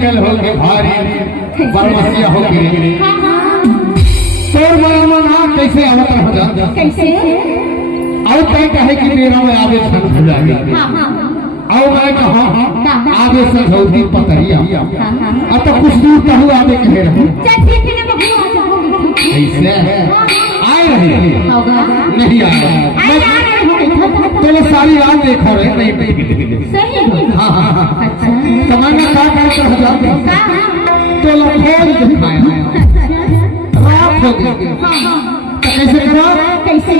निकल हो के भारी बरमसिया हो के तोर मना कैसे आवत हो जा कैसे और तय कहे कि मेरा में आवे छन हो जाएगी और मैं कहा आगे से धौती पतरिया अब तो कुछ दूर तक हुआ आगे कहे रहे ऐसे आए रहे नहीं आए तो सारी रात देखो रहे नहीं हाँ हाँ हाँ समय में क्या करते हो जाते तो लखोज दिखाए रात हो गई कैसे करा कैसे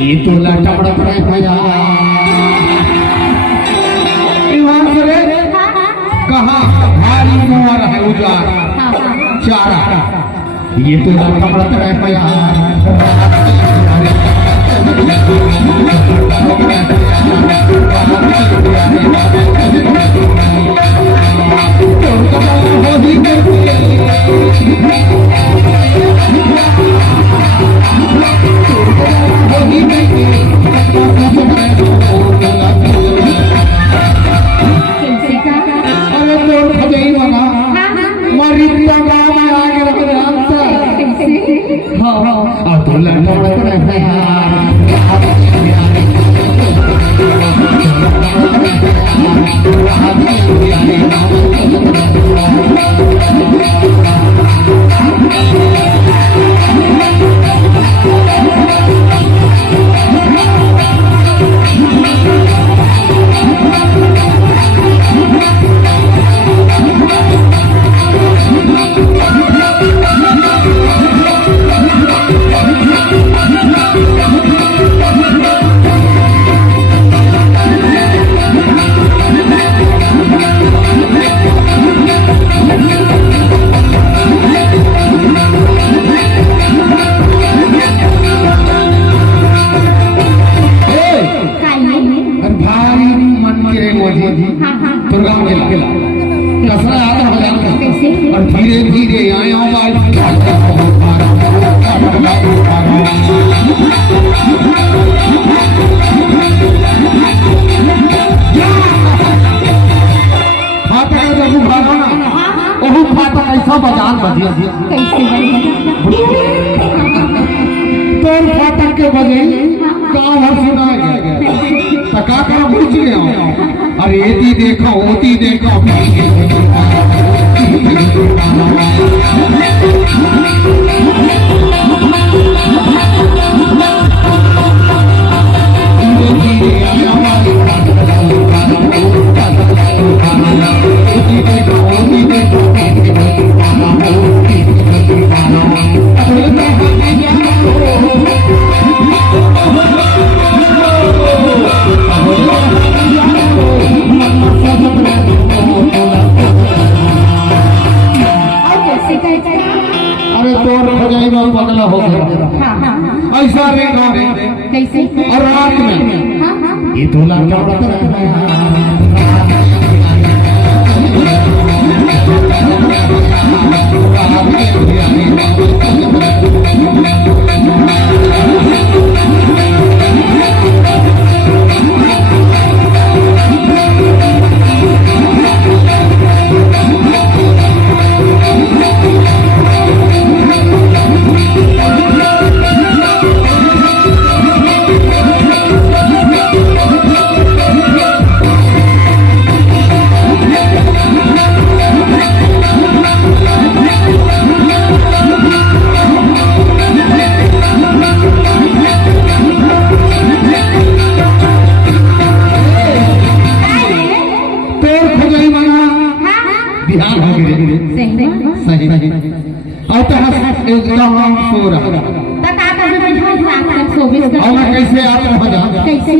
ये तो लाटा बड़ा भैया कहा भारी मोर है उजार चारा ये तो लाटा बड़ा भैया और धीरे धीरे आया ऐसा बाजार बजे तोर फाटक के बजे गाँव भर सुना तका कर पूछ गया अरे एती देखो ओती देखो हो गया ऐसा कैसे और रात में ये तो लाटा कैसे आता हो जा कैसे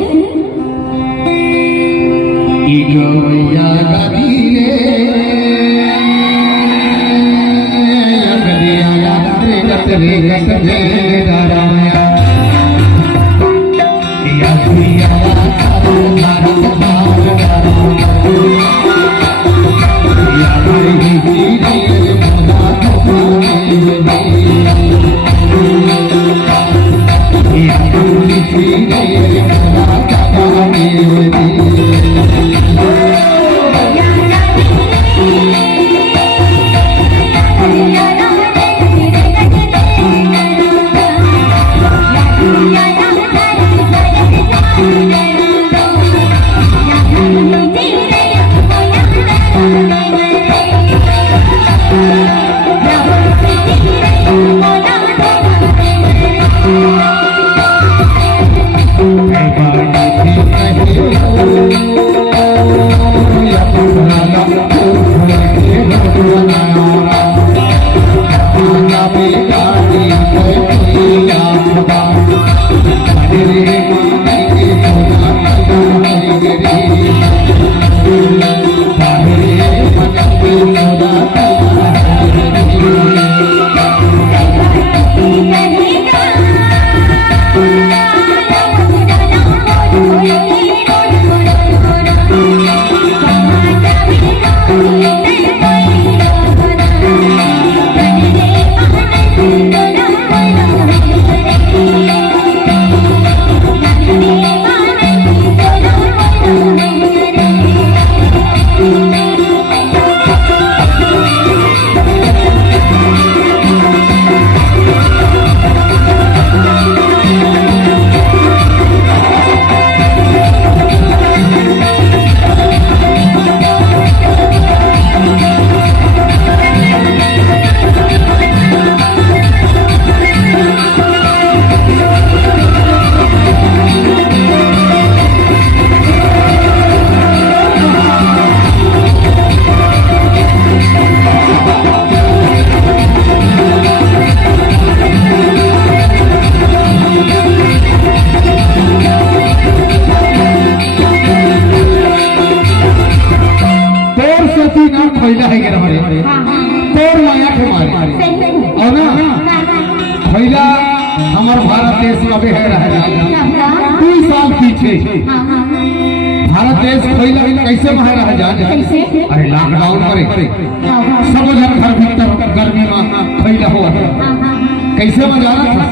खैला है गिरा हमारे तोर माया के मारे और ना खैला हमार भारत देश में अभी है रहा 2 साल पीछे भारत देश खैला कैसे में रहा जान अरे लॉकडाउन करे सब जन घर भीतर गर्मी में खैला हुआ कैसे में जाना था